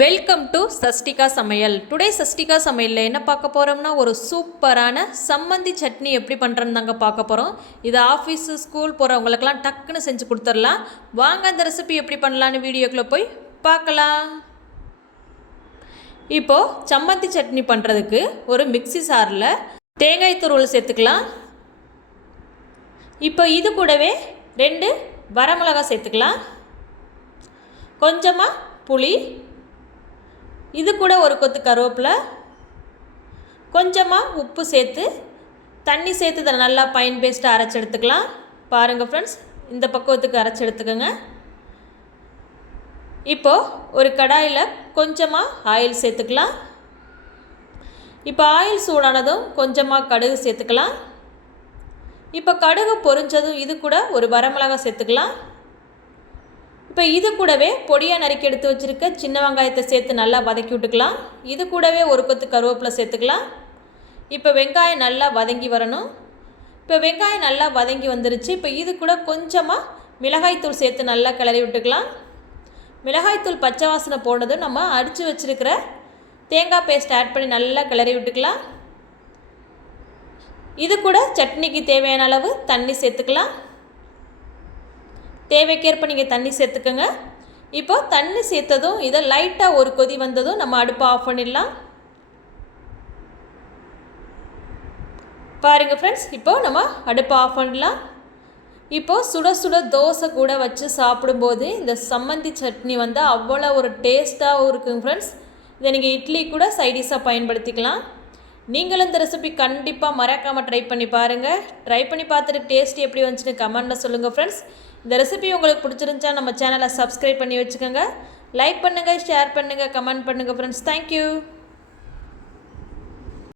Welcome to Shashtika சமையல். Today Shashtika சமையலில் என்ன பார்க்க போகிறோம்னா ஒரு சூப்பரான சம்மந்தி சட்னி எப்படி பண்ணுறேன்னு தாங்க பார்க்க போகிறோம். இது ஆஃபீஸு ஸ்கூல் போகிறவங்களுக்கெல்லாம் டக்குன்னு செஞ்சு கொடுத்துடலாம். வாங்க அந்த ரெசிபி எப்படி பண்ணலான்னு வீடியோக்குள்ளே போய் பார்க்கலாம். இப்போது சம்மந்தி சட்னி பண்ணுறதுக்கு ஒரு மிக்ஸி சாரில் தேங்காய் துருவல் சேர்த்துக்கலாம். இப்போ இது கூடவே 2 வரமிளகாய் சேர்த்துக்கலாம். கொஞ்சமாக புளி, இது கூட ஒரு கொத்து கருவேப்பிலை, கொஞ்சமாக உப்பு சேர்த்து தண்ணி சேர்த்து இதை நல்லா ஃபைன் பேஸ்ட்டாக அரைச்சி எடுத்துக்கலாம். பாருங்கள் ஃப்ரெண்ட்ஸ், இந்த பக்குவத்துக்கு அரைச்சி எடுத்துக்கோங்க. இப்போது ஒரு கடாயில் கொஞ்சமாக ஆயில் சேர்த்துக்கலாம். இப்போ ஆயில் சூடானதும் கொஞ்சமாக கடுகு சேர்த்துக்கலாம். இப்போ கடுகு பொரிஞ்சதும் இது கூட ஒரு வரமிளகாய் சேர்த்துக்கலாம். இப்போ இது கூடவே பொடியாக நறுக்கி எடுத்து வச்சுருக்க சின்ன வெங்காயத்தை சேர்த்து நல்லா வதக்கி விட்டுக்கலாம். இது கூடவே ஒரு கொத்து கருவேப்பிலை சேர்த்துக்கலாம். இப்போ வெங்காயம் நல்லா வதங்கி வரணும். இப்போ வெங்காயம் நல்லா வதங்கி வந்துருச்சு. இப்போ இது கூட கொஞ்சமாக மிளகாய்த்தூள் சேர்த்து நல்லா கிளறி விட்டுக்கலாம். மிளகாய்த்தூள் பச்சை வாசனை போனதும் நம்ம அடித்து வச்சுருக்கிற தேங்காய் பேஸ்ட் ஆட் பண்ணி நல்லா கிளறி விட்டுக்கலாம். இது கூட சட்னிக்கு தேவையான அளவு தண்ணி சேர்த்துக்கலாம். தேவைக்கேற்ப நீங்கள் தண்ணி சேர்த்துக்கோங்க. இப்போ தண்ணி சேர்த்ததும் இதை லைட்டாக ஒரு கொதி வந்ததும் நம்ம அடுப்பை ஆஃப் பண்ணிடலாம். பாருங்கள் ஃப்ரெண்ட்ஸ், இப்போது நம்ம அடுப்பை ஆஃப் பண்ணிடலாம். இப்போது சுட சுட தோசை கூட வச்சு சாப்பிடும்போது இந்த சம்மந்தி சட்னி வந்து அவ்வளோ ஒரு டேஸ்ட்டாகவும் இருக்குங்க ஃப்ரெண்ட்ஸ். இதை நீங்கள் இட்லி கூட சைடிஷாக பயன்படுத்திக்கலாம். நீங்களும் இந்த ரெசிபி கண்டிப்பாக மறக்காமல் ட்ரை பண்ணி பாருங்கள். ட்ரை பண்ணி பார்த்துட்டு டேஸ்ட் எப்படி வந்துச்சுன்னு கமெண்ட்டில் சொல்லுங்கள் ஃப்ரெண்ட்ஸ். இந்த ரெசிபி உங்களுக்கு பிடிச்சிருந்துச்சா நம்ம சேனலை சப்ஸ்கிரைப் பண்ணி வச்சுக்கோங்க. லைக் பண்ணுங்கள், ஷேர் பண்ணுங்கள், கமெண்ட் பண்ணுங்கள் ஃப்ரெண்ட்ஸ். தேங்க்யூ.